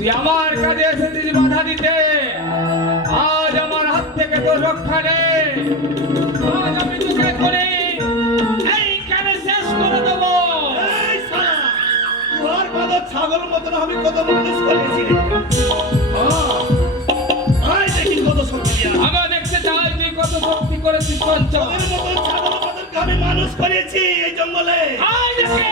তুই আমার কাছে এসেছিস বাধা দিতে, আজ আমার হাত থেকে তোর রক্ষা নেই। আজ আমি তোকে করে এইখানে শেষ করে দেবো। এই শালা, তোর বাদর ছাগল মতন আমি কত মানুষ করেছি রে। আয় দেখি কত শক্তি আছে। আবার দেখতে চাই তুই কত শক্তি করেছিস পঞ্চম। তোদের মতন ছাগল মতন আমি মানুষ করেছি এই জঙ্গলে। আয় দেখে